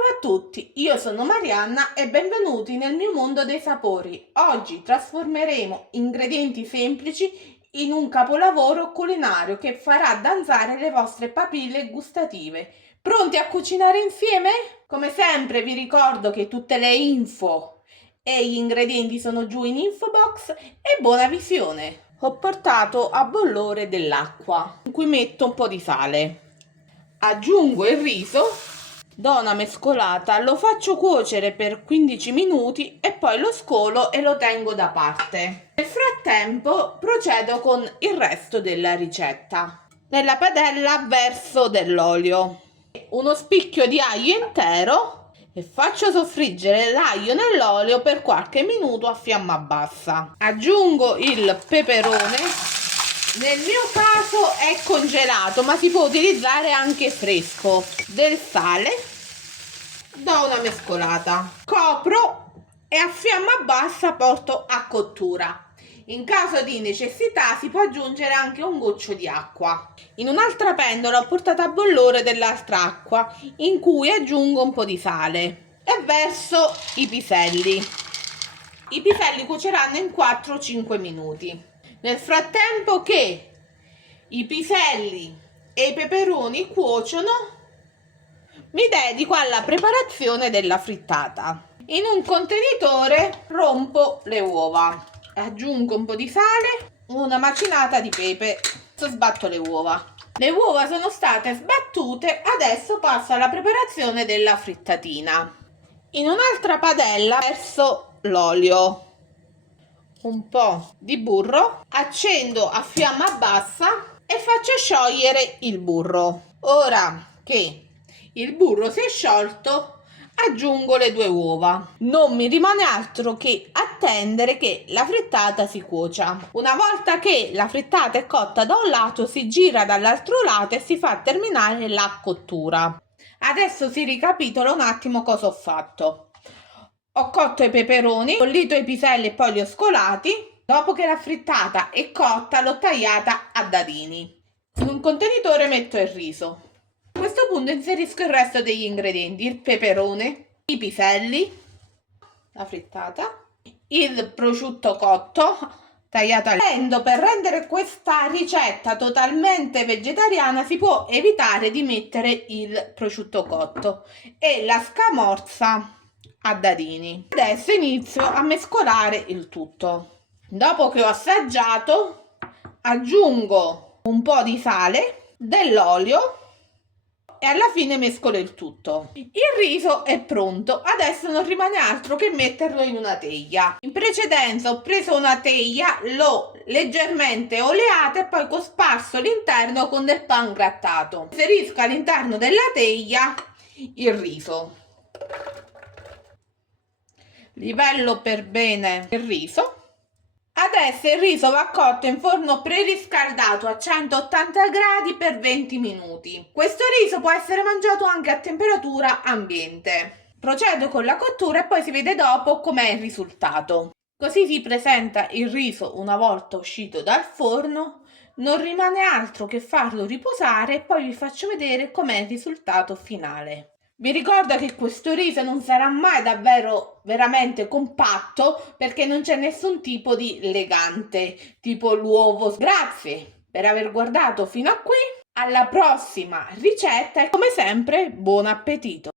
Ciao a tutti, io sono Marianna e benvenuti nel mio mondo dei sapori. Oggi trasformeremo ingredienti semplici in un capolavoro culinario che farà danzare le vostre papille gustative. Pronti a cucinare insieme? Come sempre vi ricordo che tutte le info e gli ingredienti sono giù in info box e buona visione. Ho portato a bollore dell'acqua in cui metto un po' di sale. Aggiungo il riso, do una mescolata, lo faccio cuocere per 15 minuti e poi lo scolo e lo tengo da parte. Nel frattempo procedo con il resto della ricetta. Nella padella verso dell'olio, uno spicchio di aglio intero e faccio soffriggere l'aglio nell'olio per qualche minuto a fiamma bassa. Aggiungo il peperone. Nel mio caso è congelato, ma si può utilizzare anche fresco. Del sale, do una mescolata, copro e a fiamma bassa porto a cottura. In caso di necessità si può aggiungere anche un goccio di acqua. In un'altra pentola ho portato a bollore dell'altra acqua, in cui aggiungo un po' di sale e verso i piselli. I piselli cuoceranno in 4-5 minuti. Nel frattempo che i piselli e i peperoni cuociono, mi dedico alla preparazione della frittata. In un contenitore rompo le uova, aggiungo un po' di sale, una macinata di pepe, sbatto le uova. Le uova sono state sbattute, adesso passo alla preparazione della frittatina. In un'altra padella verso l'olio, un po' di burro, accendo a fiamma bassa e faccio sciogliere il burro. Ora che il burro si è sciolto, aggiungo le 2 uova. Non mi rimane altro che attendere che la frittata si cuocia. Una volta che la frittata è cotta da un lato, si gira dall'altro lato e si fa terminare la cottura. Adesso si ricapitola un attimo cosa ho fatto. Ho cotto i peperoni, bollito i piselli e poi li ho scolati. Dopo che la frittata è cotta, l'ho tagliata a dadini. In un contenitore metto il riso. A questo punto inserisco il resto degli ingredienti: il peperone, i piselli, la frittata, il prosciutto cotto tagliato per rendere questa ricetta totalmente vegetariana si può evitare di mettere il prosciutto cotto e la scamorza a dadini. Adesso inizio a mescolare il tutto. Dopo che ho assaggiato, aggiungo un po' di sale, dell'olio e alla fine mescolo il tutto. Il riso è pronto, adesso non rimane altro che metterlo in una teglia. In precedenza ho preso una teglia, l'ho leggermente oleata e poi cosparso l'interno con del pan grattato. Inserisco all'interno della teglia il riso. Livello per bene il riso. Adesso il riso va cotto in forno preriscaldato a 180 gradi per 20 minuti. Questo riso può essere mangiato anche a temperatura ambiente. Procedo con la cottura e poi si vede dopo com'è il risultato. Così si presenta il riso una volta uscito dal forno. Non rimane altro che farlo riposare e poi vi faccio vedere com'è il risultato finale. Vi ricordo che questo riso non sarà mai davvero veramente compatto perché non c'è nessun tipo di legante, tipo l'uovo. Grazie per aver guardato fino a qui, alla prossima ricetta e come sempre buon appetito!